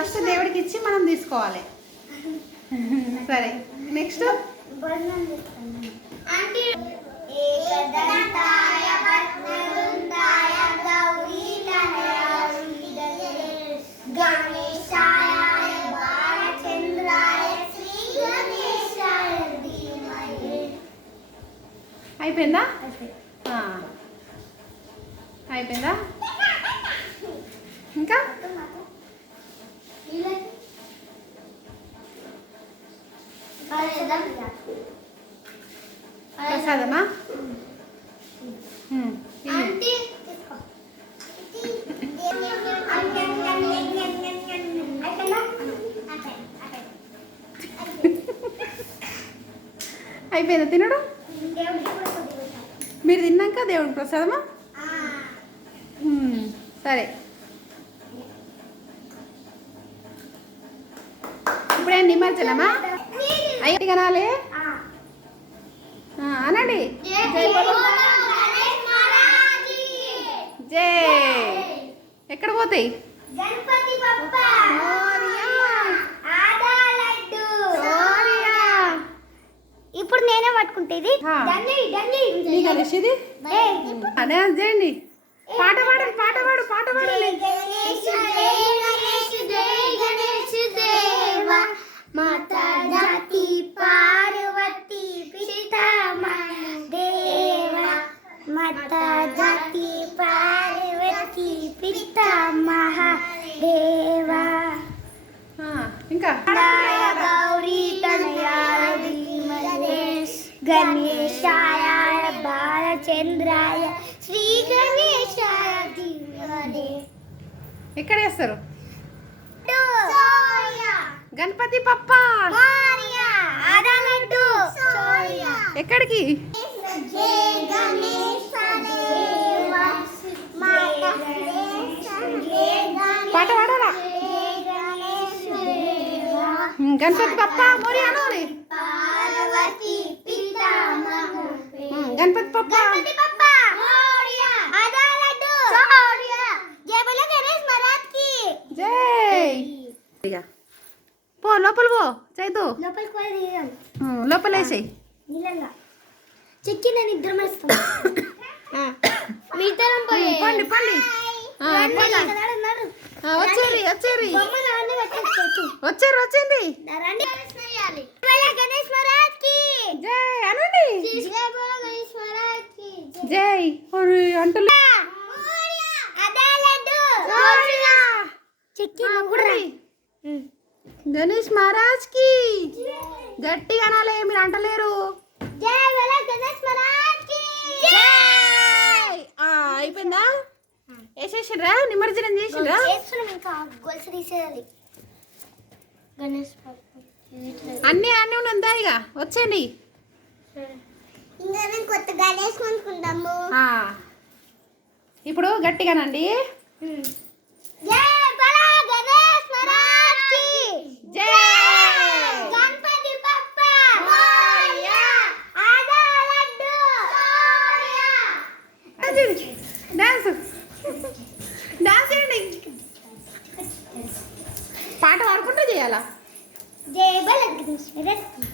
First దేవుడికి ఇచ్చి మనం తీసుకోవాలి సరే నెక్స్ట్ అయిపోయిందా అయిపోయిందా ఇంకా ¿Qué ay, más? Sí. Mm. Sí. ¿Hay pena, tiene de oro, prosadama? Ah. Sale. la más? అనండి జే ఎక్కడ పోతాయి ఇప్పుడు నేనే పట్టుకుంటేది అదే అది పాట పాడు పాట పాడు పాట పాడాలి ప్రజతి పార్వతి పితమహ దేవా ఇంకా గౌరీ తనయాయ ధీమహేష్ బాలచంద్రాయ శ్రీ గణేశాయ ధీమహేష్ ఇక్కడ వేస్తారు గణపతి పప్ప ఎక్కడికి आगा। आगा। पाट पाड़ गणपति पप्पा मोरी आनो रे पार्वती पिता महो हम गणपति पप्पा गणपति पप्पा मोरिया आधा लड्डू सोरिया जय बोलो गणेश महाराज की जय दिया पो लपल वो चाहिए तो लपल को दे दे हम लपल ऐसे नीला ला चक्की ने निद्र में सो हां मीटर పండి పండి వచ్చేరి వచ్చేరి వచ్చారు వచ్చండి జై గణేష్ మహారాజ్ కి గట్టిగా అనాలి మీరు అంటలేరు జై చేసిరా నిమర్జనం చేసిరా చేస్తున్నాం ఇంకా గోల్స్ తీసేయాలి గణేష్ అన్నీ అన్నీ అన్ని ఉన్నాయిగా వచ్చేండి ఇంకా నేను కొత్త గణేష్ కొనుకుందాము ఆ ఇప్పుడు గట్టిగానండి de Lleva verás